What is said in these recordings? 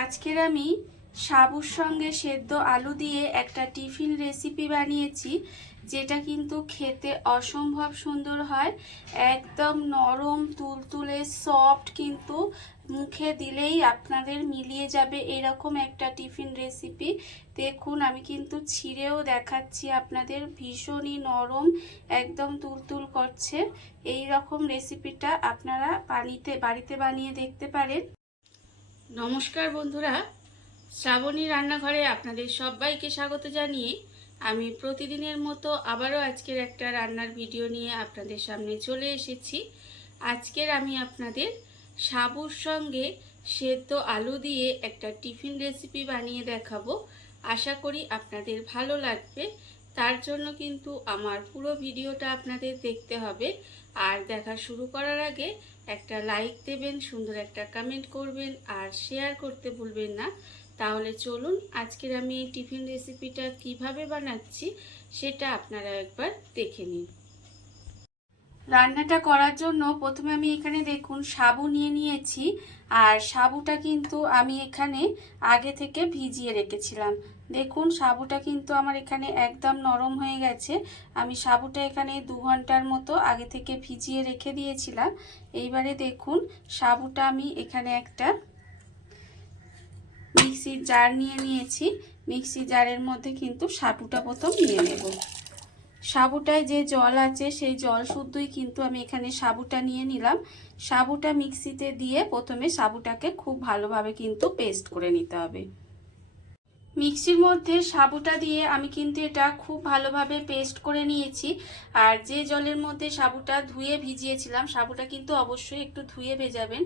আজকের আমি সাবুর সঙ্গে সেদ্ধ আলু দিয়ে একটা টিফিন রেসিপি বানিয়েছি, যেটা কিন্তু খেতে অসম্ভব সুন্দর হয়। একদম নরম, তুলতুলে সফট কিন্তু মুখে দিলেই আপনাদের মিলিয়ে যাবে এরকম একটা টিফিন রেসিপি দেখুন, আমি কিন্তু ছিঁড়েও দেখাচ্ছি আপনাদের, ভীষণই নরম, একদম তুলতুল করছে। এই রকম রেসিপিটা আপনারা পানিতে বাড়িতে বানিয়ে দেখতে পারেন। নমস্কার বন্ধুরা। শ্রাবণী রান্নাঘরে আপনাদের সবাইকে স্বাগত জানিয়ে আমি প্রতিদিনের মতো আবারও আজকের একটা রান্নার ভিডিও নিয়ে আপনাদের সামনে চলে এসেছি। আজকের আমি আপনাদের সাবুর সঙ্গে সেদ্ধ আলু দিয়ে একটা টিফিন রেসিপি বানিয়ে দেখাবো। আশা করি আপনাদের ভালো লাগবে। তার জন্য কিন্তু আমার পুরো ভিডিওটা আপনাদের দেখতে হবে। আর দেখা শুরু করার আগে একটা লাইক দেবেন, সুন্দর একটা কমেন্ট করবেন, আর শেয়ার করতে ভুলবেন না। তাহলে চলুন আজকের আমি এই টিফিন রেসিপিটা কীভাবে বানাচ্ছি সেটা আপনারা একবার দেখে নিন। রান্নাটা করার জন্য প্রথমে আমি এখানে দেখুন সাবু নিয়ে নিয়েছি, আর সাবুটা কিন্তু আমি এখানে আগে থেকে ভিজিয়ে রেখেছিলাম। দেখুন, সাবুটা কিন্তু আমার এখানে একদম নরম হয়ে গেছে। আমি সাবুটা এখানে দু ঘণ্টার মতো আগে থেকে ভিজিয়ে রেখে দিয়েছিলাম। এইবারে দেখুন, সাবুটা আমি এখানে একটা মিক্সির জার নিয়ে নিয়েছি। মিক্সি জারের মধ্যে কিন্তু সাবুটা প্রথম নিয়ে নেব। সাবুটায় যে জল আছে, সেই জল শুদ্ধই কিন্তু আমি এখানে সাবুটা নিয়ে নিলাম। সাবুটা মিক্সিতে দিয়ে প্রথমে সাবুটাকে খুব ভালোভাবে কিন্তু পেস্ট করে নিতে হবে। মিক্সির মধ্যে সাবুটা দিয়ে আমি কিন্তু এটা খুব ভালোভাবে পেস্ট করে নিয়েছি। আর যে জলের মধ্যে সাবুটা ধুয়ে ভিজিয়েছিলাম, সাবুটা কিন্তু অবশ্যই একটু ধুয়ে ভেজাবেন।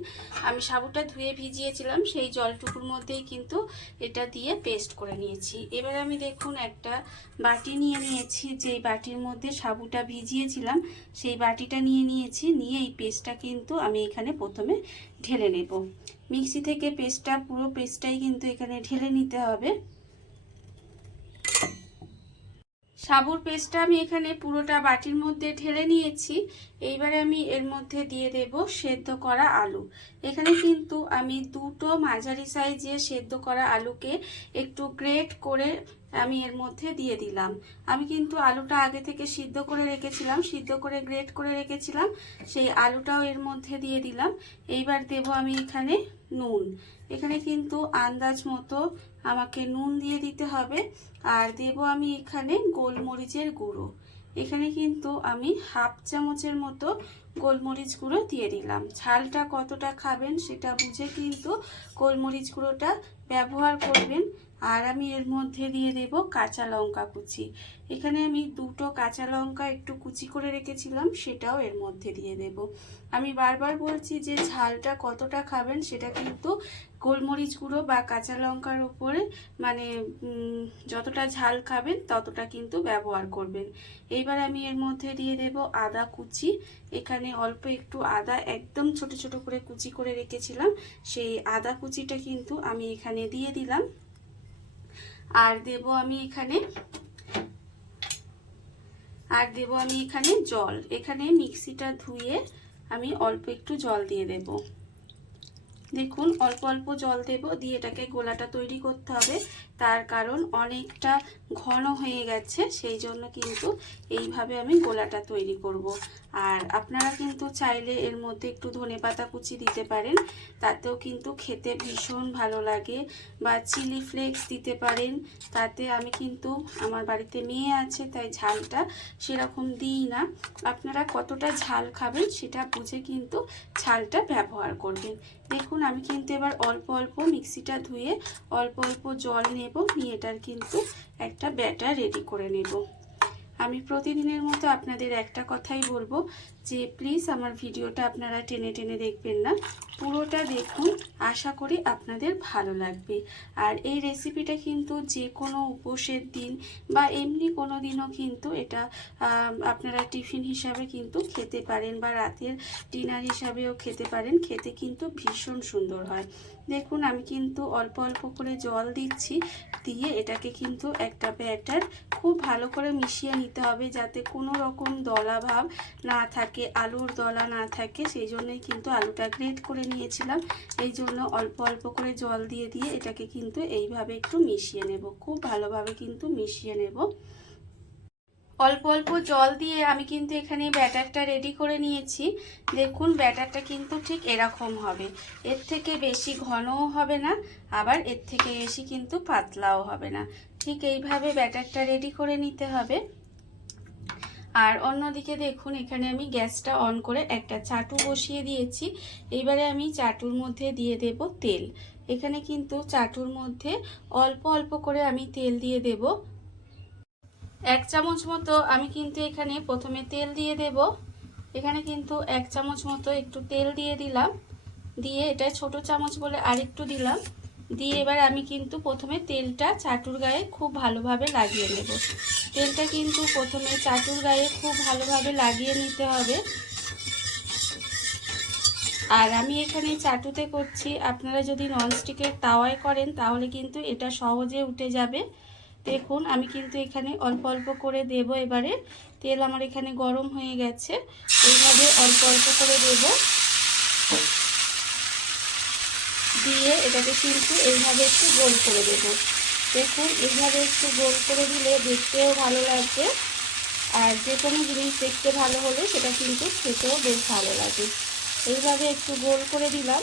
আমি সাবুটা ধুয়ে ভিজিয়েছিলাম, সেই জলটুকুর মধ্যেই কিন্তু এটা দিয়ে পেস্ট করে নিয়েছি। এবার আমি দেখুন একটা বাটি নিয়ে নিয়েছি, যেই বাটির মধ্যে সাবুটা ভিজিয়েছিলাম, সেই বাটিটা নিয়ে নিয়েছি, নিয়ে এই পেস্টটা কিন্তু আমি এখানে প্রথমে ঢেলে নেব। মিক্সি থেকে পেস্টটা, পুরো পেস্টটাই কিন্তু এখানে ঢেলে নিতে হবে। সাবুর পেস্টটা আমি এখানে পুরোটা বাটির মধ্যে ঢেলে নিয়েছি। এইবারে আমি এর মধ্যে দিয়ে দেব সেদ্ধ করা আলু। এখানে কিন্তু আমি দুটো মাঝারি সাইজে সেদ্ধ করা আলুকে একটু গ্রেট করে আমি এর মধ্যে দিয়ে দিলাম। আমি কিন্তু আলুটা আগে থেকে সিদ্ধ করে রেখেছিলাম, সিদ্ধ করে গ্রেট করে রেখেছিলাম, সেই আলুটাও এর মধ্যে দিয়ে দিলাম। এইবার দেব আমি এখানে নুন। এখানে কিন্তু আন্দাজ মতো আমাকে নুন দিয়ে দিতে হবে। আর দেব আমি এখানে গোলমরিচের গুঁড়ো। এখানে কিন্তু আমি হাফ চামচের মতো গোলমরিচ গুঁড়ো দিয়ে দিলাম। ঝালটা কতটা খাবেন সেটা বুঝে কিন্তু গোলমরিচ গুঁড়োটা ব্যবহার করবেন। আর আমি এর মধ্যে দিয়ে দেব কাঁচা লঙ্কা কুচি। এখানে আমি দুটো কাঁচা লঙ্কা একটু কুচি করে রেখেছিলাম, সেটাও এর মধ্যে দিয়ে দেব। আমি বারবার বলছি যে ঝালটা কতটা খাবেন সেটা কিন্তু গোলমরিচ গুঁড়ো বা কাঁচা লঙ্কার উপরে মানে যতটা ঝাল খাবেন ততটা কিন্তু ব্যবহার করবেন। এইবার আমি এর মধ্যে দিয়ে দেব আদা কুচি। এখানে অল্প একটু আদা একদম ছোট ছোট করে কুচি করে রেখেছিলাম। সেই আদা কুচিটা কিন্তু আমি এখানে দিয়ে দিলাম। আর দেব আমি এখানে, আর দেব আমি এখানে জল। এখানে মিক্সিটা ধুয়ে আমি অল্প একটু জল দিয়ে দেব। দেখুন, অল্প অল্প জল দেব, দিয়ে এটাকে গোলাটা তৈরি করতে হবে। তার কারণ অনেকটা ঘন হয়ে গেছে, সেই জন্য কিন্তু এইভাবে আমি গোলাটা তৈরি করব। আর আপনারা কিন্তু চাইলে এর মধ্যে একটু ধনে পাতা কুচি দিতে পারেন, তাতেও কিন্তু খেতে ভীষণ ভালো লাগে বা চিলি ফ্লেক্স দিতে পারেন, তাতে আমি কিন্তু আমার বাড়িতে মেয়ে আছে তাই ঝালটা সেরকম দিই না আপনারা কতটা ঝাল খাবেন সেটা বুঝে কিন্তু ঝালটা ব্যবহার করবেন দেখুন আমি কিন্তু এবার অল্প অল্প মিক্সিটা ধুয়ে অল্প অল্প জল নেব নিয়ে এটার কিন্তু একটা ব্যাটার রেডি করে নেব। আমি প্রতিদিনের মতো আপনাদের একটা কথাই বলব যে প্লিজ আমার ভিডিওটা আপনারা টেনে টেনে দেখবেন না। পুরোটা দেখুন, আশা করি আপনাদের ভালো লাগবে। আর এই রেসিপিটা কিন্তু যে কোনো উপোসের দিন বা এমনি কোনো দিনও কিন্তু এটা আপনারা টিফিন হিসাবে কিন্তু খেতে পারেন বা রাতের ডিনার হিসাবেও খেতে পারেন। খেতে কিন্তু ভীষণ সুন্দর হয়। দেখুন, আমি কিন্তু অল্প অল্প করে জল দিচ্ছি, দিয়ে এটাকে কিন্তু একটা ব্যাটার খুব ভালো করে মিশিয়ে নিতে হবে যাতে কোনো রকম দলা ভাব না থাকে। থাকে আলুর দলা না থাকে, সেই জন্যই কিন্তু আলুটা গ্রেট করে নিয়েছিলাম। এই জন্য অল্প অল্প করে জল দিয়ে দিয়ে এটাকে কিন্তু এইভাবে একটু মিশিয়ে নেব। খুব ভালোভাবে কিন্তু মিশিয়ে নেব। অল্প অল্প জল দিয়ে আমি কিন্তু এখানে ব্যাটারটা রেডি করে নিয়েছি। দেখুন, ব্যাটারটা কিন্তু ঠিক এরকম হবে। এর থেকে বেশি ঘনও হবে না, আবার এর থেকে বেশি কিন্তু পাতলাও হবে না। ঠিক এইভাবে ব্যাটারটা রেডি করে নিতে হবে। আর অন্যদিকে দেখুন, এখানে আমি গ্যাসটা অন করে একটা চাটু বসিয়ে দিয়েছি। এইবারে আমি চাটুর মধ্যে দিয়ে দেব তেল। এখানে কিন্তু চাটুর মধ্যে অল্প অল্প করে আমি তেল দিয়ে দেব। এক চামচ মতো আমি কিন্তু এখানে প্রথমে তেল দিয়ে দেব। এখানে কিন্তু এক চামচ মতো একটু তেল দিয়ে দিলাম। দিয়ে এটা ছোট চামচ বলে আরেকটু দিলাম। দিয়ে এবার আমি কিন্তু প্রথমে তেলটা চাটুর গায়ে খুব ভালোভাবে লাগিয়ে নেব। তেলটা কিন্তু প্রথমে চাটুর গায়ে খুব ভালোভাবে লাগিয়ে নিতে হবে। আর আমি এখানে চাটুতে করছি, আপনারা যদি ননস্টিকের তাওয়ায় করেন তাহলে কিন্তু এটা সহজে উঠে যাবে। দেখুন, আমি কিন্তু এখানে অল্প অল্প করে দেব এবারে। তেল আমার এখানে গরম হয়ে গেছে, এইভাবে অল্প অল্প করে দেব। দিয়ে এটাকে কিন্তু এইভাবে একটু গোল করে দেব। দেখুন, এইভাবে একটু গোল করে দিলে দেখতেও ভালো লাগবে। আর যে কোনো জিনিস দেখতে ভালো হলে সেটা কিন্তু খেতেও বেশ ভালো লাগে। এইভাবে একটু গোল করে দিলাম।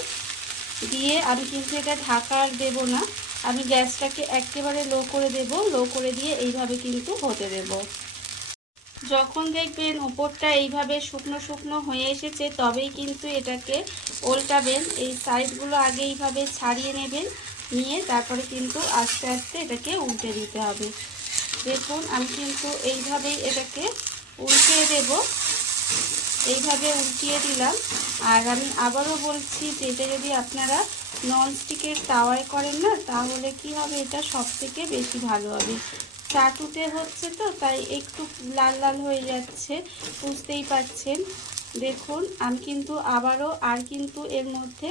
দিয়ে আমি কিন্তু এটা ঢাকা আর দেবো না। আমি গ্যাসটাকে একেবারে লো করে দেব। লো করে দিয়ে এইভাবে কিন্তু হতে দেব। যখন দেখবেন ওপরটা এইভাবে শুকনো শুকনো হয়ে এসেছে, তবেই কিন্তু এটাকে উল্টাবেন এই সাইডগুলো আগে এইভাবে ছাড়িয়ে নেবেন, নিয়ে তারপরে কিন্তু আস্তে আস্তে এটাকে উল্টে দিতে হবে। দেখুন, আমি কিন্তু এইভাবেই এটাকে উল্টে দেব। এইভাবে উল্টিয়ে দিলাম। আর আমি আবারও বলছি যে, এটা যদি আপনারা ননস্টিকের তাওয়ায় করেন না, তাহলে কি হবে? এটা সব থেকে বেশি ভালো হবে। চাটুতে হচ্ছে তো, তাই একটু লাল লাল হয়ে যাচ্ছে, বুঝতেই পাচ্ছেন দেখুন, আমি কিন্তু আবারও, আর কিন্তু এর মধ্যে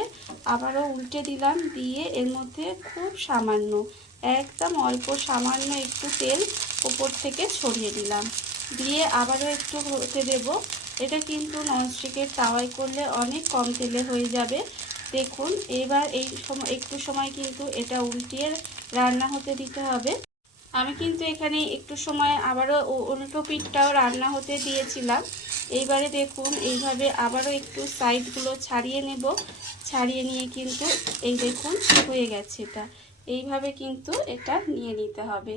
আবারও উল্টে দিলাম, দিয়ে এর মধ্যে খুব সামান্য, একদম অল্প সামান্য একটু তেল ওপর থেকে ছড়িয়ে দিলাম। দিয়ে আবারও একটু হতে দেব। এটা কিন্তু ননস্টিকের তাওয়ায় করলে অনেক কম তেলে হয়ে যাবে। দেখুন, এবার এই সময় একটু সময় কিন্তু এটা উল্টিয়ে রান্না হতে দিতে হবে। আমি কিন্তু এখানে একটু সময় আবারও উল্টো পিঠটাও রান্না হতে দিয়েছিলাম। এইবারে দেখুন, এইভাবে আবারও একটু সাইডগুলো ছাড়িয়ে নেব। ছাড়িয়ে নিয়ে কিন্তু এই দেখুন, হয়ে গেছে এটা। এইভাবে কিন্তু এটা নিয়ে নিতে হবে।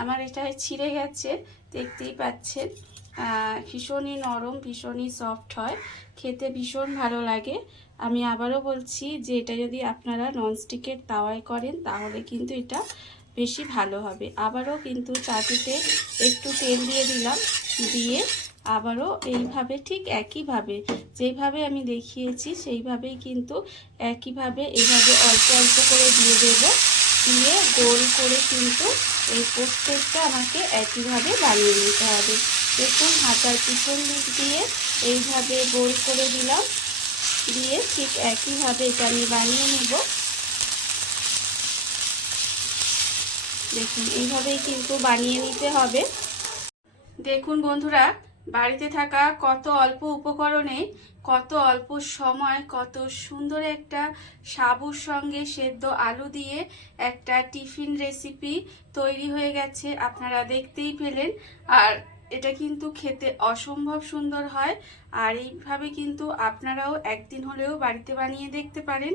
আমার এটা ছিঁড়ে গেছে, দেখতেই পাচ্ছেন। ভীষণই নরম, ভীষণই সফট হয়। খেতে ভীষণ ভালো লাগে। আমি আবারও বলছি যে এটা যদি আপনারা ননস্টিকের তাওয়ায় করেন, তাহলে কিন্তু এটা বেশি ভালো হবে। আবারও কিন্তু চাটুতে একটু তেল দিয়ে দিলাম, দিয়ে আবারও এইভাবে ঠিক একইভাবে, যেভাবে আমি দেখিয়েছি সেইভাবেই কিন্তু একইভাবে এইভাবে অল্প অল্প করে দিয়ে দেব। দিয়ে গোল করে কিন্তু এই প্রত্যেকটা আমাকে একইভাবে বানিয়ে নিতে হবে। দেখুন হাতার পিছন দিক দিয়ে এইভাবে গোল করে দিলাম। দিয়ে ঠিক একইভাবে এটা আমি বানিয়ে নেব। দেখুন, এইভাবেই কিন্তু বানিয়ে নিতে হবে। দেখুন বন্ধুরা, বাড়িতে থাকা কত অল্প উপকরণে, কত অল্প সময়, কত সুন্দর একটা সাবুর সঙ্গে সেদ্ধ আলু দিয়ে একটা টিফিন রেসিপি তৈরি হয়ে গেছে, আপনারা দেখতেই পেলেন। আর এটা কিন্তু খেতে অসম্ভব সুন্দর হয়, আর এইভাবে কিন্তু আপনারাও একদিন হলেও বাড়িতে বানিয়ে দেখতে পারেন।